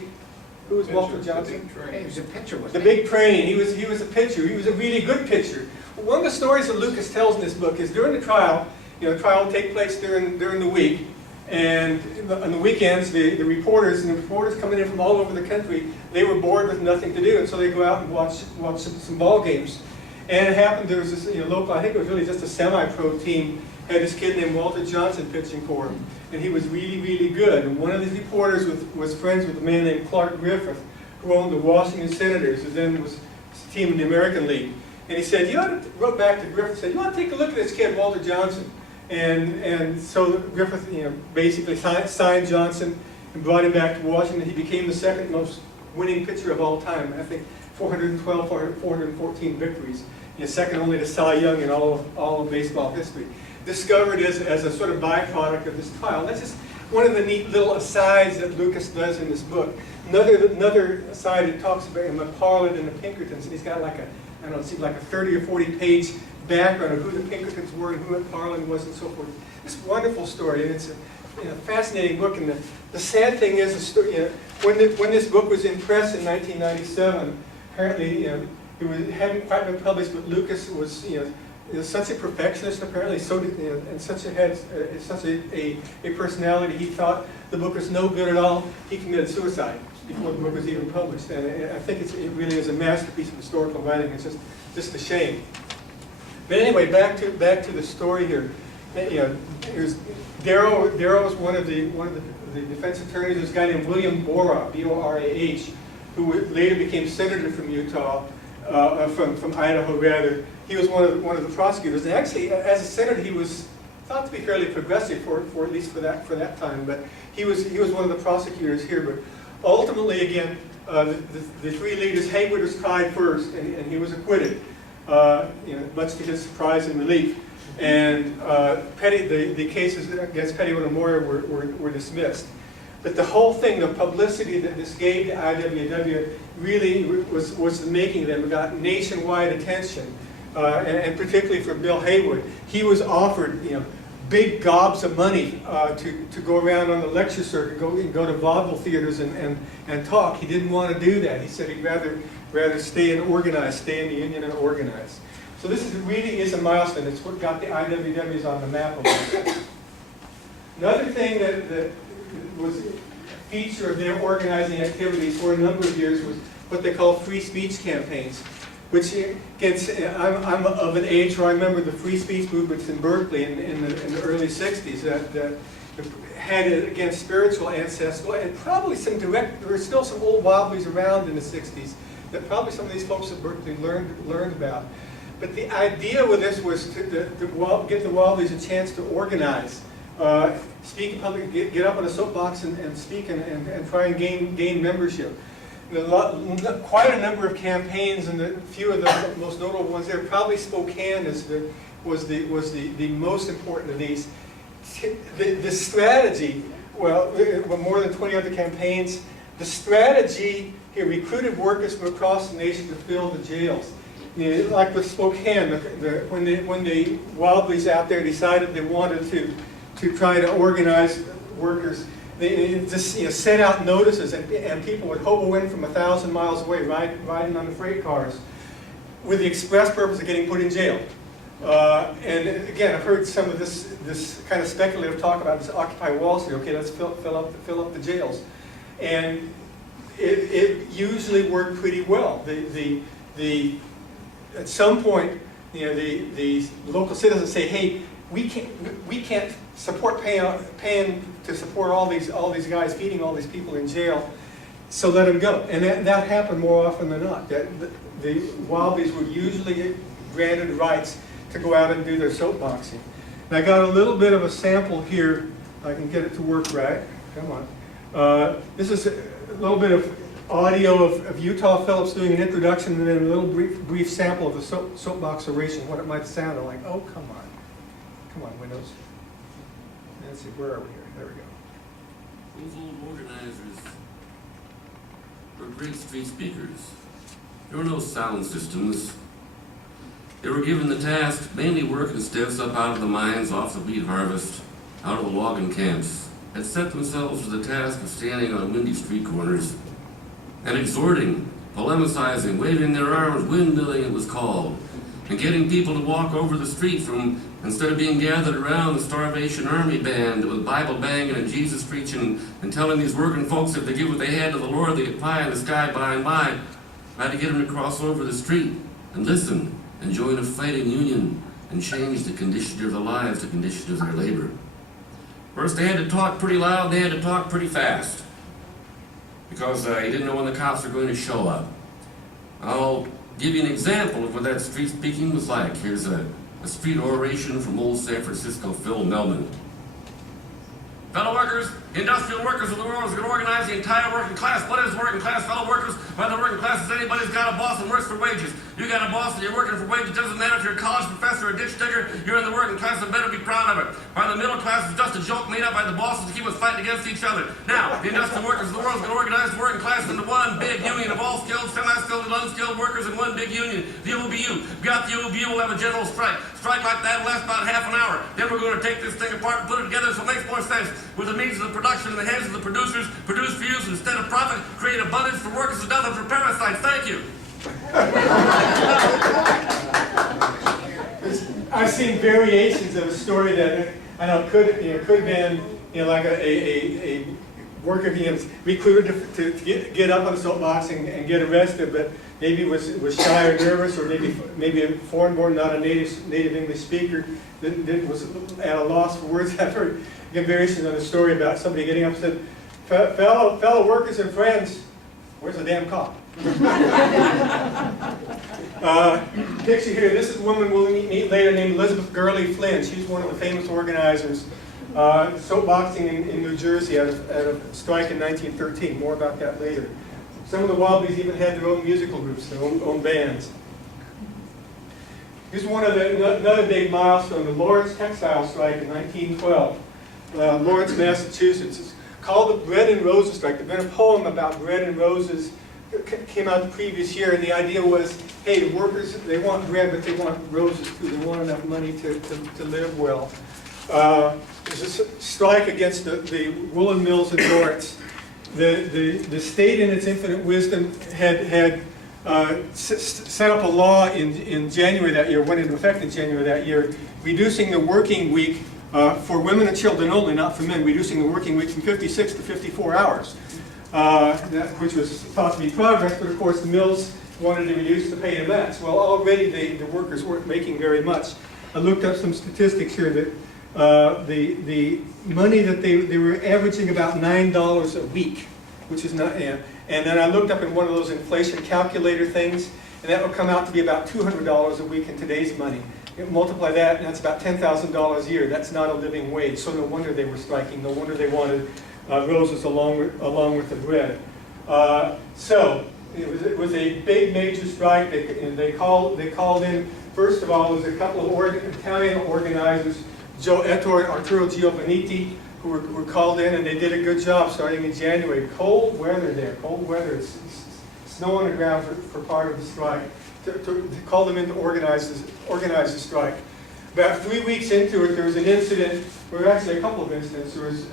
he? Who was Walter Johnson? He was a pitcher, The wasn't he? big train. He was a pitcher. He was a really good pitcher. One of the stories that Lucas tells in this book is during the trial, the trial would take place during the week, and on the weekends, the reporters coming in from all over the country, they were bored with nothing to do, and so they go out and watch some ball games. And it happened there was this local, I think it was really just a semi-pro team, had this kid named Walter Johnson pitching for him, and he was really, really good. And one of these reporters was friends with a man named Clark Griffith, who owned the Washington Senators, who then was a team in the American League. And he said, wrote back to Griffith, said, you ought to take a look at this kid, Walter Johnson. And so Griffith, basically signed Johnson and brought him back to Washington. He became the second most winning pitcher of all time. I think 412, 414 victories. Second only to Cy Young in all of baseball history. Discovered as a sort of byproduct of this trial. That's just one of the neat little asides that Lucas does in this book. Another aside that talks about McParland and the Pinkertons, and he's got like it seems like a 30 or 40 page background of who the Pinkertons were and who McParland was and so forth. This wonderful story, and it's a fascinating book. And the sad thing is, the story, when this book was in press in 1997, apparently it hadn't quite been published, but Lucas was such a perfectionist apparently, and such a personality. He thought the book was no good at all. He committed suicide before the book was even published, and I think it really is a masterpiece of historical writing. It's just a shame. But anyway, back to the story here. Darrow was one of the defense attorneys. There's a guy named William Borah, B-O-R-A-H, who later became senator from Utah, from Idaho rather. He was one of the prosecutors, and actually, as a senator, he was thought to be fairly progressive for at least for that time. But he was one of the prosecutors here. But ultimately, again, the three leaders, Haywood was tried first, and he was acquitted, much to his surprise and relief. And the cases against Pettywood and Moyer were dismissed. But the whole thing, the publicity that this gave to IWW really was the making of them. It got nationwide attention, and particularly for Bill Haywood. He was offered, big gobs of money to go around on the lecture circuit, go to vaudeville theaters and talk. He didn't want to do that. He said he'd rather stay and organize, stay in the union and organize. So this really is a milestone. It's what got the IWWs on the map a little bit. Another thing that was a feature of their organizing activities for a number of years was what they call free speech campaigns, which gets, I'm of an age where I remember the free speech movements in Berkeley in the early 60s that had it against spiritual ancestral, and probably there were still some old Wobblies around in the 60s that probably some of these folks at Berkeley learned about. But the idea with this was to give the Wobblies a chance to organize, speak in public, get up on a soapbox and speak and try and gain membership. Quite a number of campaigns, and a few of the most notable ones there. Probably Spokane was the most important of these. The strategy, well, more than 20 other campaigns. The strategy here recruited workers from across the nation to fill the jails. Like with Spokane, when the Wobblies out there decided they wanted to try to organize workers, they just sent out notices, and people would hobo in from 1,000 miles away, riding on the freight cars, with the express purpose of getting put in jail. And again, I've heard some of this kind of speculative talk about this Occupy Wall Street. Okay, let's fill up the jails, and it usually worked pretty well. At some point, the local citizens say, "Hey, we can't support paying to support all these guys feeding all these people in jail, so let them go." And that happened more often than not. That the Wobblies were usually granted rights to go out and do their soapboxing. And I got a little bit of a sample here. I can get it to work right. Come on. This is a little bit of audio of Utah Phillips doing an introduction, and then a little brief sample of the soapbox oration, what it might sound like. Oh, come on, Windows. Let's see, where are we here? There we go. Those old organizers were great street speakers. There were no sound systems. They were given the task, mainly working stiffs up out of the mines, off the wheat harvest, out of the logging camps. had set themselves to the task of standing on windy street corners and exhorting, polemicizing, waving their arms, windmilling it was called, and getting people to walk over the street from, instead of being gathered around the Starvation Army band with Bible banging and Jesus preaching and telling these working folks if they give what they had to the Lord, they get pie in the sky by and by. I had to get them to cross over the street and listen and join a fighting union and change the condition of their lives, the condition of their labor. First, they had to talk pretty loud, they had to talk pretty fast, because you didn't know when the cops were going to show up. I'll give you an example of what that street speaking was like. Here's a street oration from old San Francisco, Phil Melman. Fellow workers, industrial workers of the world is going to organize the entire working class. What is working class, fellow workers? By the working class is anybody who's got a boss and works for wages. You got a boss and you're working for wages. Doesn't matter if you're a college professor or a ditch digger, you're in the working class and better be proud of it. By the middle class is just a joke made up by the bosses to keep us fighting against each other. Now, the industrial workers of the world is going to organize the working class into one big union of all skilled, semi-skilled, and unskilled workers in one big union. The OBU. Got the OBU, we'll have a general strike. Strike like that will last about half an hour. Then we're going to take this thing apart and put it together so it makes more sense. With the means of the production in the hands of the producers, produce for use instead of profit, create abundance for workers and nothing for parasites. Thank you. I've seen variations of a story that I know could have been like a worker being recruited to get up on the soapbox and get arrested, but maybe was shy or nervous, or maybe a foreign-born, not a native English speaker, that was at a loss for words. I've heard variations on the story about somebody getting up and said, fellow workers and friends, where's the damn cop? Picture here, this is a woman we'll meet later named Elizabeth Gurley Flynn. She's one of the famous organizers, soapboxing in New Jersey out of strike in 1913. More about that later. Some of the Wobblies even had their own musical groups, their own bands. Here's another big milestone, the Lawrence Textile Strike in 1912. Lawrence, Massachusetts. It's called the Bread and Roses Strike. There's been a poem about bread and roses came out the previous year, and the idea was, hey, the workers, they want bread, but they want roses too. They want enough money to live well. There's a strike against the woolen mills in Lawrence. The state, in its infinite wisdom, had set up a law in January that year, went into effect in January that year, reducing the working week for women and children only, not for men, reducing the working week from 56 to 54 hours. Which was thought to be progress, but of course the mills wanted to reduce the pay to max. Well, already the workers weren't making very much. I looked up some statistics here that the money that they were averaging about $9 a week, which is not, and then I looked up in one of those inflation calculator things, and that would come out to be about $200 a week in today's money. You multiply that, and that's about $10,000 a year. That's not a living wage, so no wonder they were striking. No wonder they wanted roses along with the bread. So it was a big major strike. They called in. First of all, there was a couple of Italian organizers, Joe Ettore and Arturo Giovannitti, who were called in, and they did a good job starting in January. Cold weather there, cold weather. It's snow on the ground for part of the strike. To call them in to organize the strike. About 3 weeks into it, there was an incident, or actually a couple of incidents. There was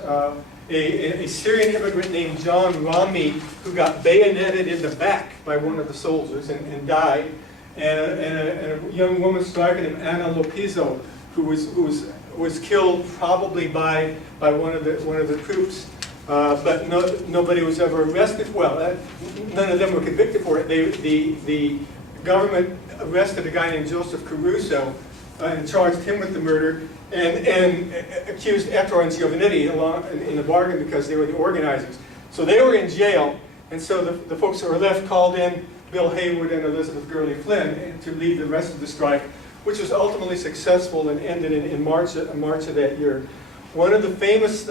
a Syrian immigrant named John Rami who got bayoneted in the back by one of the soldiers and died, and a young woman striker named Anna Lopizzo who was killed probably by one of the troops, but nobody was ever arrested. Well, none of them were convicted for it. The government arrested a guy named Joseph Caruso and charged him with the murder, and accused Ettore and Giovannitti in the bargain because they were the organizers. So they were in jail, and so the folks who were left called in Bill Haywood and Elizabeth Gurley Flynn to lead the rest of the strike, which was ultimately successful and ended in March of that year. One of the famous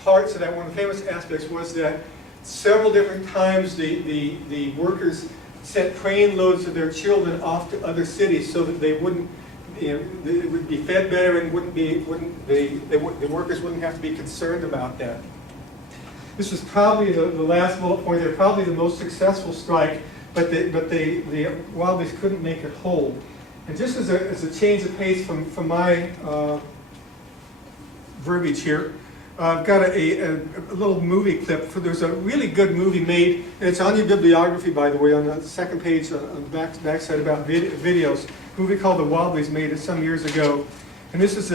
parts of that, one of the famous aspects was that several different times the workers sent train loads of their children off to other cities so that they wouldn't, they would be fed better and the workers wouldn't have to be concerned about that. This was probably the last bullet point. They're probably the most successful strike, but the Wobblies couldn't make it hold. And just as a change of pace from my verbiage here, I've got a little movie clip. There's a really good movie made, and it's on your bibliography, by the way, on the second page on the back side about videos. A movie called The Wobblies, made it some years ago. And this is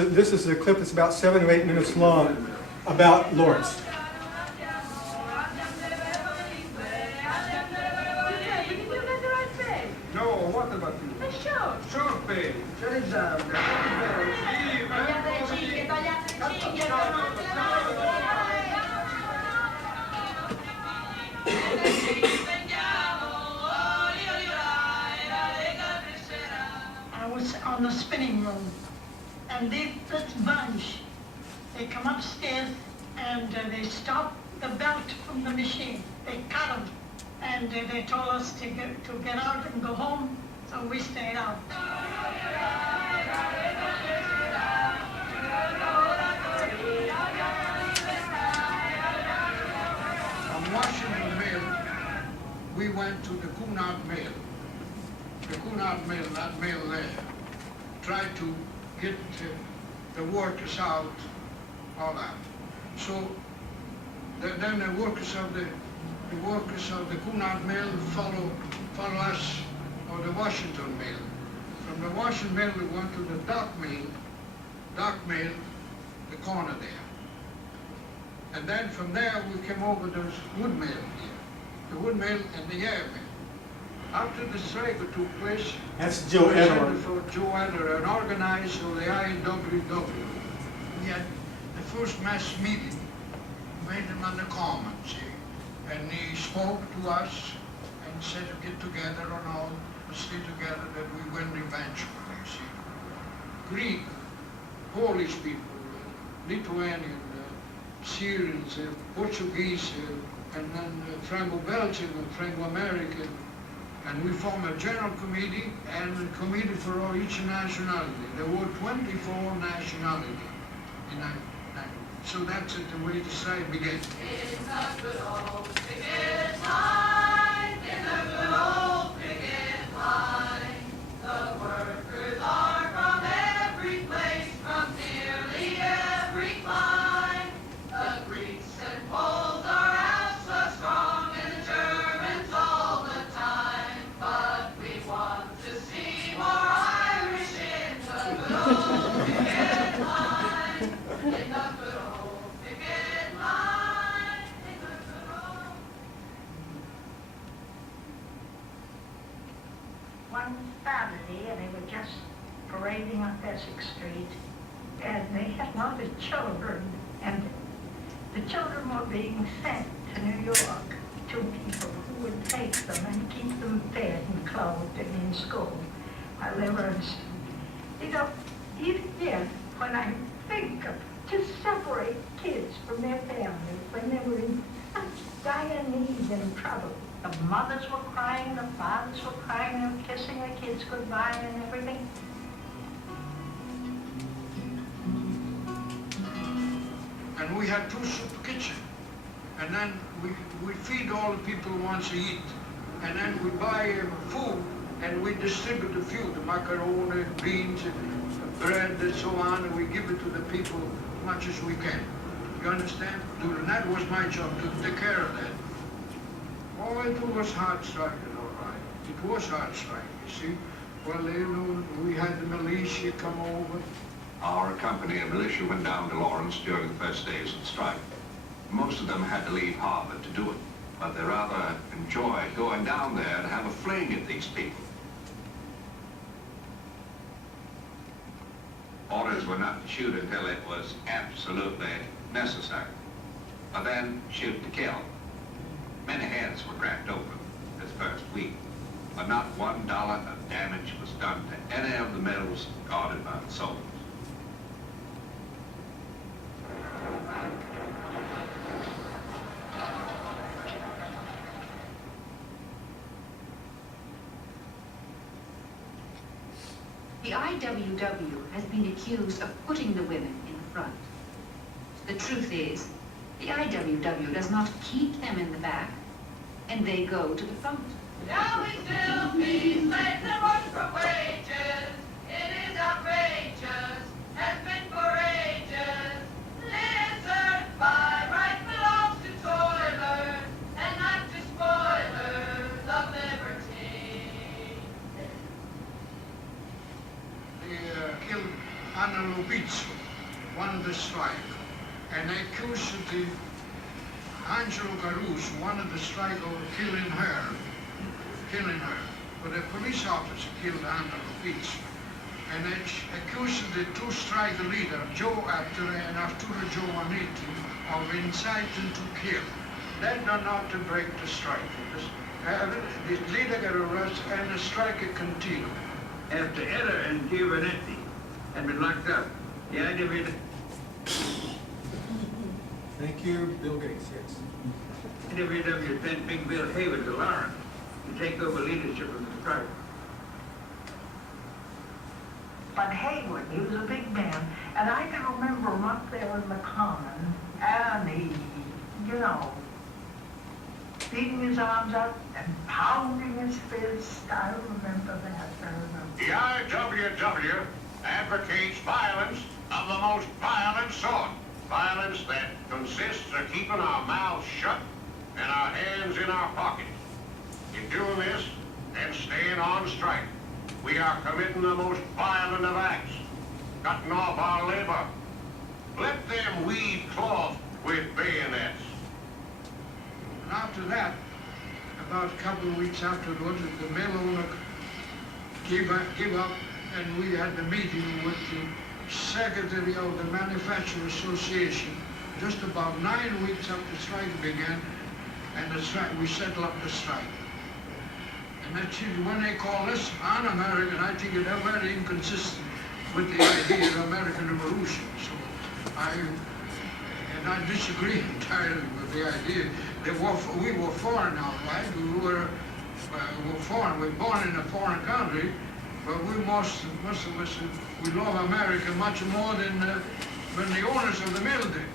a clip that's about 7 or 8 minutes long about Lawrence. No, what about you? Sure, babe. I was on the spinning room, and this bunch, they come upstairs and they stop the belt from the machine. They cut them, and they told us to get out and go home, so we stayed out. From Washington Mill, we went to the Cunard Mill. The Cunard Mill, that mill there, tried to get the workers out, all that. So then the workers of the Cunard Mill follow us, or the Washington Mill. From the Washington Mill, we went to the Dock Mill, the corner there. And then from there, we came over to the Wood Mill here, the Wood Mill and the Air Mill. After the strike took place, That's Joe Edward. for Joe Edward, an organizer of the IWW. We had the first mass meeting, made him on the Commons, see? And he spoke to us and said to get together and all, stay together, that we win eventually, see? Greek, Polish people, Lithuanian, Syrians, Portuguese, and then Franco-Belgian and Franco-American. And we formed a general committee and a committee for each nationality. There were 24 nationalities. So that's it, the way the strike began. In the good old picket line, in the good old picket line, the workers are from every place, from nearly every clime. The Greeks and Poles are out so strong, and the Germans all the time. But we want to see more Irish in the good old picket line, in the good old picket line, in the good old. One Saturday, and they were just parading up Essex Street, and they had a lot of children, and the children were being sent to New York to people who would take them and keep them fed and clothed and in school while they were in school. You know, even then, when I think of to separate kids from their families when they were in such dire need and trouble. The mothers were crying, the fathers were crying, they were kissing their kids goodbye and everything. And we had 2 soup kitchens. And then we feed all the people who wants to eat. And then we buy food and we distribute the food, the macaroni, beans, bread and so on, and we give it to the people as much as we can. You understand? And that was my job, to take care of that. Oh, it was hard striking, all right. It was hard striking, you see. Well, you know, we had the militia come over. Our company of militia went down to Lawrence during the first days of the strike. Most of them had to leave Harvard to do it, but they rather enjoyed going down there to have a fling at these people. Orders were not to shoot until it was absolutely necessary, but then shoot to kill. Many heads were cracked open this first week, but not $1 of damage was done to any of the mills guarded by the soldiers. The IWW has been accused of putting the women in front. The truth is, the IWW does not keep them in the back, and they go to the front. Shall we still be slaves and work for wages? It is outrageous, has been for ages. Lizard Beach, one of the strike, and they accused the Angelo Caruso, one of the strike, of killing her. But a police officer killed Angelo Beach. And they accused the two strike leaders, Joe Apter and Arturo Giovannetti, of inciting to kill. That done not to break the strike. The leader got arrested and the strike continued. After Etta and Giovannetti had been locked up, the IWW Thank you, Bill Gates, yes. sent Big Bill Hayward to Lawrence to take over leadership of the strike. But Hayward, he was a big man, and I can remember him up there in the common, and he, you know, beating his arms up and pounding his fist. I remember that. The IWW advocates violence of the most violent sort. Violence that consists of keeping our mouths shut and our hands in our pockets. In doing this and staying on strike, we are committing the most violent of acts, cutting off our labor. Let them weave cloth with bayonets. And after that, about a couple of weeks afterwards, the mill owner gave up, and we had the meeting with the secretary of the Manufacturer Association, just about 9 weeks after the strike began, and the strike, we settled up the strike. And that's when they call us un-American, I think it's very inconsistent with the idea of American Revolution. So I disagree entirely with the idea that we were foreign now, right? We were foreign. We were born in a foreign country, but we most of us, we love America much more than the owners of the mill did.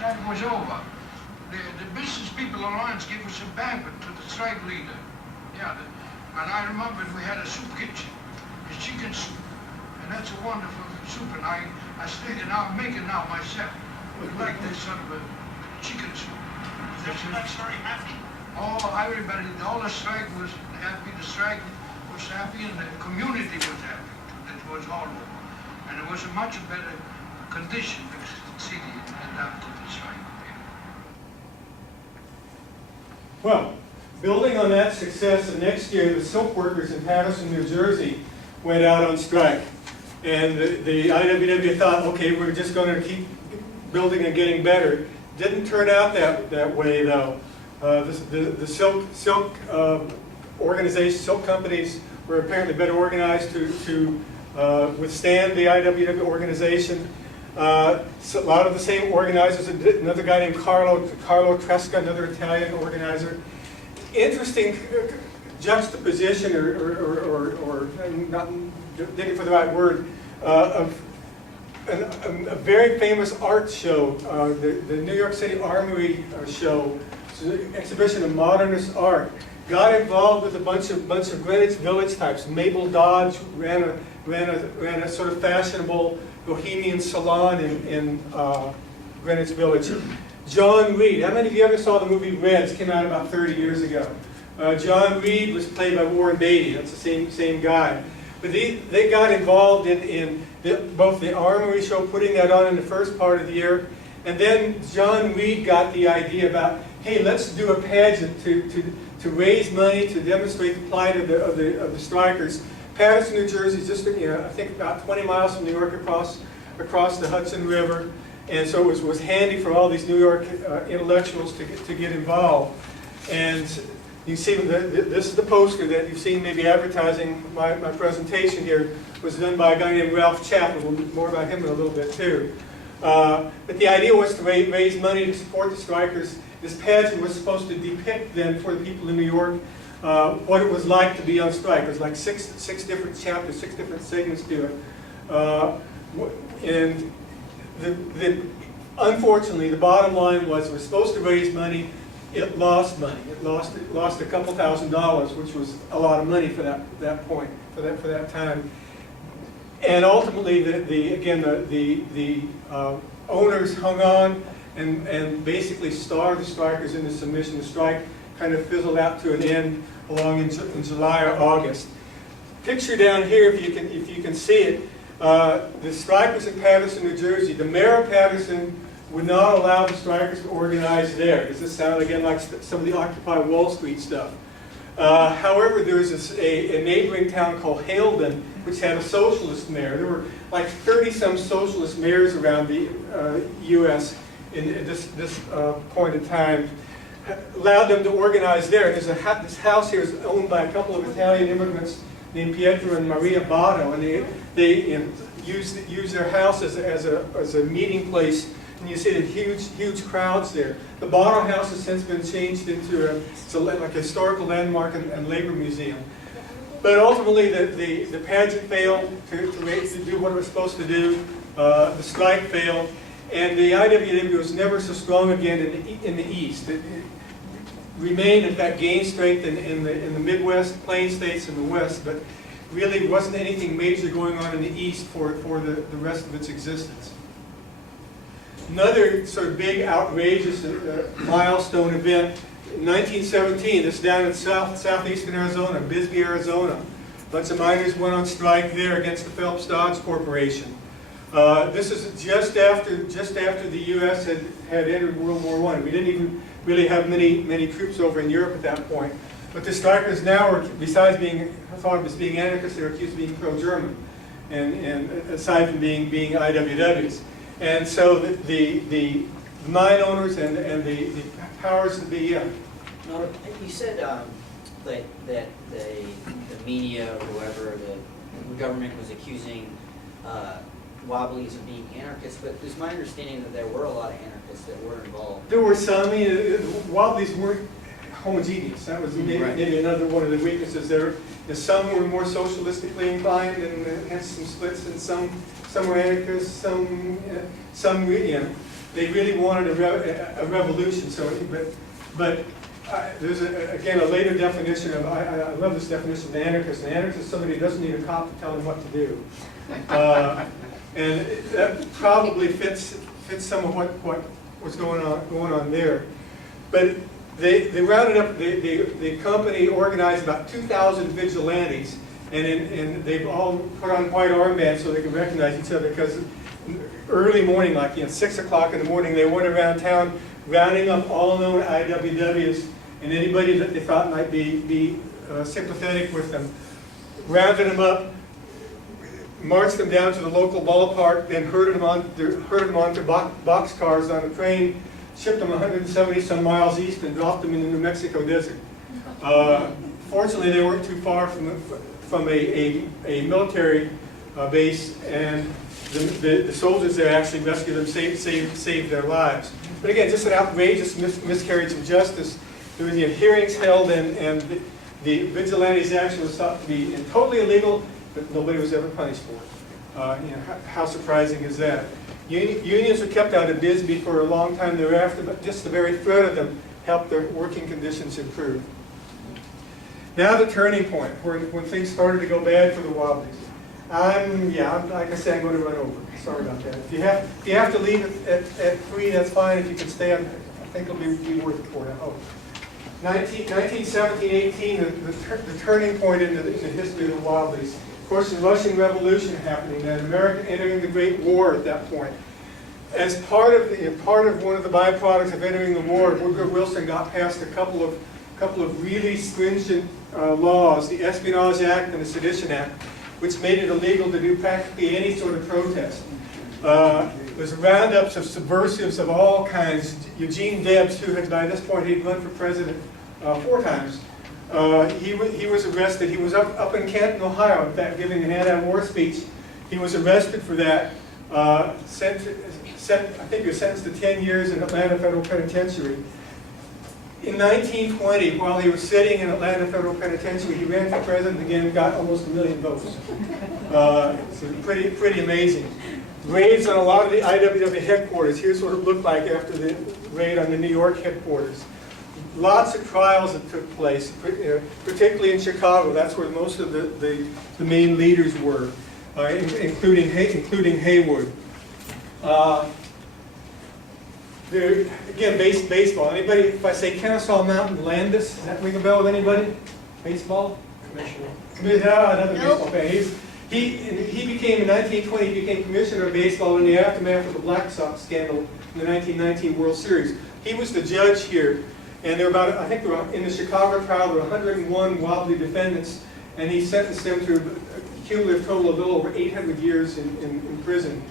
That was over. The Business People Alliance gave us a banquet to the strike leader. Yeah, and I remember we had a soup kitchen, a chicken soup, and that's a wonderful soup. And I still, and I'm making now myself. We like this sort of a chicken soup. That's very happy. Oh, everybody, all the strike was happy. The strike was happy, and the community was happy. It was all over, and it was a much better condition because the city adapted the strike. Well, building on that success, the next year the silk workers in Patterson, New Jersey went out on strike. And the IWW thought, okay, we're just going to keep building and getting better. Didn't turn out that way, though. The silk organizations, silk companies were apparently better organized to withstand the IWW organization. So a lot of the same organizers, another guy named Carlo Tresca, another Italian organizer. Interesting juxtaposition, or not digging for the right word, of a very famous art show, the New York City Armory show. It's an exhibition of modernist art. Got involved with a bunch of Greenwich Village types. Mabel Dodge ran a sort of fashionable bohemian salon in Greenwich Village. John Reed. How many of you ever saw the movie Reds? Came out about 30 years ago. John Reed was played by Warren Beatty. That's the same guy. But they got involved in both the Armory show, putting that on in the first part of the year, and then John Reed got the idea about, hey, let's do a pageant to raise money to demonstrate the plight of the strikers. Patterson, New Jersey, just I think about 20 miles from New York across the Hudson River, and so it was handy for all these New York intellectuals to get involved. And you see, this is the poster that you've seen maybe advertising my presentation here. Was done by a guy named Ralph Chappell. We'll more about him in a little bit too. But the idea was to raise money to support the strikers. This pageant was supposed to depict then for the people in New York what it was like to be on strike. There's like six different chapters, 6 different segments to it. And unfortunately, the bottom line was it was supposed to raise money. It lost money. It lost a couple $1,000s, which was a lot of money for that point, for that time. And ultimately, the owners hung on and basically starved the strikers into submission. The strike kind of fizzled out to an end along in July or August. Picture down here, if you can see it, the strikers in Paterson, New Jersey. The mayor of Paterson would not allow the strikers to organize there. Does this sound again like some of the Occupy Wall Street stuff? However, there's a neighboring town called Haledon, which had a socialist mayor. There were like 30-some socialist mayors around the U.S. in this point in time. Allowed them to organize there. There's this house here is owned by a couple of Italian immigrants named Pietro and Maria Botto, and they use their house as a meeting place. And you see the huge crowds there. The Botto House has since been changed into like a historical landmark and labor museum. But ultimately, the pageant failed to do what it was supposed to do. The strike failed, and the IWW was never so strong again in the East. It remained, in fact, gained strength in the Midwest, Plain States, and the West, but really wasn't anything major going on in the East for the rest of its existence. Another sort of big, outrageous milestone event, in 1917, this down in southeastern Arizona, Bisbee, Arizona. A bunch of miners went on strike there against the Phelps Dodge Corporation. This is just after the U.S. had entered World War I. We didn't even really have many troops over in Europe at that point. But the strikers now are, besides being thought of as being anarchists, they're accused of being pro-German, and aside from being IWWs. And so the mine owners and the powers that be. No, you said that the media or whoever, the government was accusing Wobblies of being anarchists, but it's my understanding that there were a lot of anarchists that were involved. There were some. I mean, Wobblies weren't homogeneous. That was maybe another one of the weaknesses there. Some were more socialistically inclined and had some splits, and some were anarchists, some they really wanted a revolution. So, but there's again a later definition of I love this definition of anarchist. An anarchist is somebody who doesn't need a cop to tell him what to do, and that probably fits some of what was going on there. But they rounded up, the company organized about 2,000 vigilantes, and they've all put on white armbands so they can recognize each other, because early morning, like 6 o'clock in the morning, they went around town rounding up all known IWWs and anybody that they thought might be sympathetic with them. Rounded them up, marched them down to the local ballpark, then herded them onto boxcars on a train, shipped them 170 some miles east, and dropped them in the New Mexico desert. Fortunately, they weren't too far from a military base, and the soldiers there actually rescued them, saved their lives. But again, just an outrageous miscarriage of justice. There were hearings held, and the vigilantes' action was thought to be totally illegal, but nobody was ever punished for it. How surprising is that? Unions were kept out of Bisbee for a long time thereafter, but just the very threat of them helped their working conditions improve. Now the turning point, when things started to go bad for the Wobblies. Like I said, I'm going to run over. Sorry about that. If you have to leave at 3, that's fine. If you can stay on, I think it'll be worth it for you. 1917-18, the turning point in the history of the Wobblies. Of course, the Russian Revolution happening, and America entering the Great War at that point. As part of one of the byproducts of entering the war, Woodrow Wilson got passed a couple of really stringent laws, the Espionage Act and the Sedition Act, which made it illegal to do practically any sort of protest. There's roundups of subversives of all kinds. Eugene Debs, who had by this point he'd run for president 4 times, he was arrested. He was up in Canton, Ohio, in fact, giving an anti-war speech. He was arrested for that. I think he was sentenced to 10 years in Atlanta Federal Penitentiary. In 1920, while he was sitting in Atlanta Federal Penitentiary, he ran for president again and got almost 1 million votes. So pretty amazing. Raids on a lot of the IWW headquarters. Here's what it looked like after the raid on the New York headquarters. Lots of trials that took place, particularly in Chicago. That's where most of the main leaders were. including Haywood. Again, baseball. Anybody, if I say Kennesaw Mountain Landis, does that ring a bell with anybody? Baseball? Commissioner. Another baseball fan. He became, in 1920, he became commissioner of baseball in the aftermath of the Black Sox scandal in the 1919 World Series. He was the judge here, and there were about, I think there were, in the Chicago trial, there were 101 Wobbly defendants, and he sentenced them to a cumulative total of a little over 800 years in prison,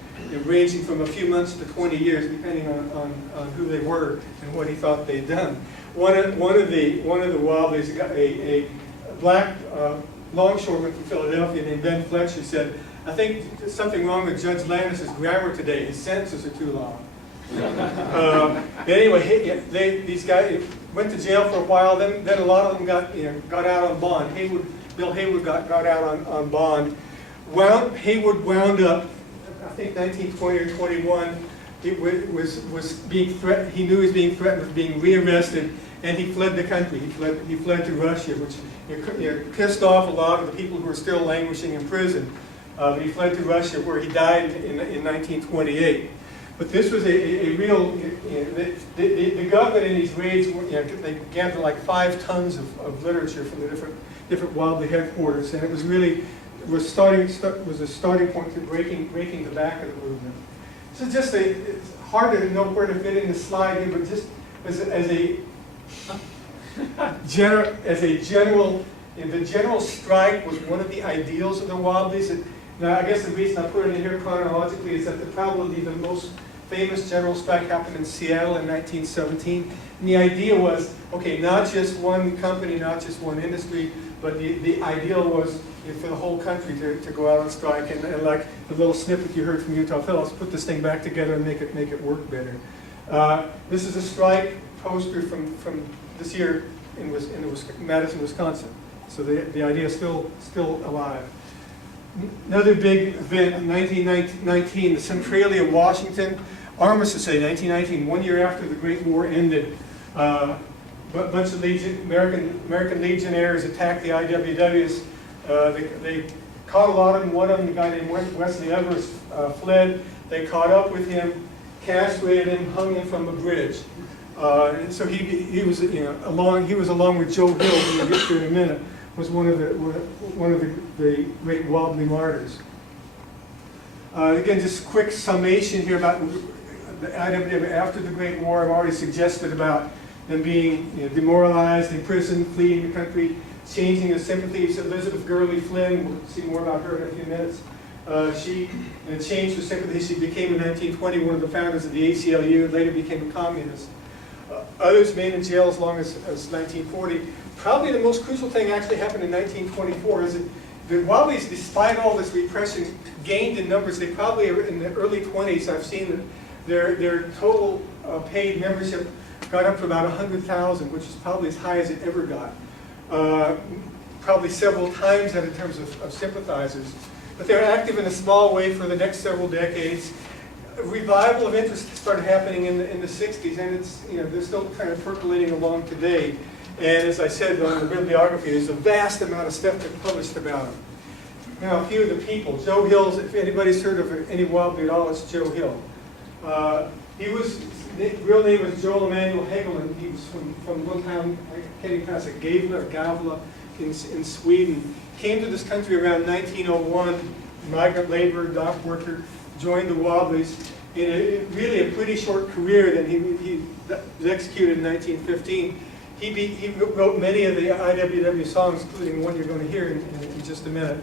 ranging from a few months to 20 years, depending on who they were and what he thought they'd done. One of the Wobblies, a black longshoreman from Philadelphia named Ben Fletcher, said, "I think there's something wrong with Judge Landis's grammar today. His sentences are too long." Anyway, these guys went to jail for a while. Then a lot of them got out on bond. Bill Haywood got out on bond. Haywood wound up, I think 1920 or 21. He was being threatened. He knew he was being threatened with being rearrested, and he fled the country. He fled to Russia, which pissed off a lot of the people who were still languishing in prison. But he fled to Russia, where he died in 1928. But this was a real, the government in these raids, they gathered like 5 tons of literature from the different Wobbly headquarters, and it was really, was a starting point to breaking the back of the movement. So just it's hard to know where to fit in the slide here, but just as a general, the general strike was one of the ideals of the Wobblies. Now, I guess the reason I put it in here chronologically is that probably the most famous general strike happened in Seattle in 1917. And the idea was, okay, not just one company, not just one industry, but the ideal was for the whole country to go out on strike. And like the little snippet you heard from Utah Phil, put this thing back together and make it work better. This is a strike poster from this year in Madison, Wisconsin. So the idea is still alive. Another big event in 1919, the Centralia, Washington Armistice Day, 1919, 1 year after the Great War ended. A bunch of American legionnaires attacked the IWWs. They caught a lot of them. One of them, a guy named Wesley Evers, fled. They caught up with him, castrated him, hung him from a bridge. So he was along with Joe Hill, who we'll get to in a minute, was one of the great Wobbly martyrs. Again, just a quick summation here about the IWW after the Great War. I've already suggested about them being demoralized, imprisoned, fleeing the country, changing the sympathies. Elizabeth Gurley Flynn, we'll see more about her in a few minutes. She changed her sympathies. She became in 1920 one of the founders of the ACLU, and later became a communist. Others remained in jail as long as 1940. Probably the most crucial thing actually happened in 1924 is that the Wobblies, despite all this repression, gained in numbers. They probably, in the early 20s, I've seen that their total paid membership got up to about 100,000, which is probably as high as it ever got. Probably several times that in terms of sympathizers. But they're active in a small way for the next several decades. A revival of interest started happening in the 60s, and it's, they're still kind of percolating along today. And as I said on the bibliography, there's a vast amount of stuff that's published about them. Now, a few of the people. Joe Hill's, if anybody's heard of any Wobbly at all, it's Joe Hill. His real name was Joel Emanuel Hägglund. He was from one town, I can't even pronounce it, Gavla in Sweden. Came to this country around 1901, migrant laborer, dock worker, joined the Wobblies. In really a pretty short career, then he was executed in 1915. He wrote many of the IWW songs, including one you're going to hear in just a minute.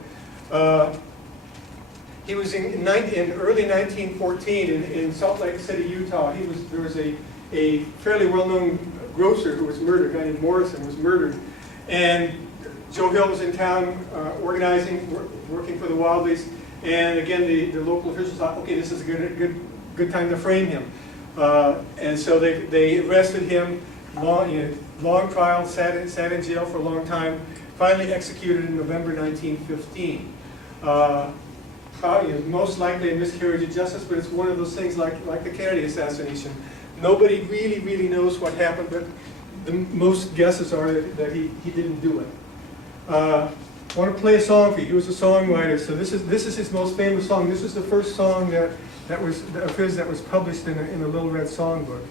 He was in early 1914 in Salt Lake City, Utah. There was a fairly well-known grocer who was murdered, a guy named Morrison was murdered. And Joe Hill was in town organizing, working for the Wobblies. And again, the local officials thought, okay, this is a good time to frame him. And so they arrested him, long trial, sat in jail for a long time, finally executed in November 1915. Most likely a miscarriage of justice, but it's one of those things like the Kennedy assassination. Nobody really knows what happened, but the most guesses are that he didn't do it. I want to play a song for you. He was a songwriter, so this is his most famous song. This is the first song of his that was published in a Little Red Songbook.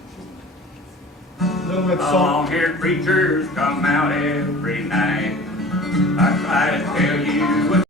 Little Red Song. Long-haired preachers come out every night. I try to tell you what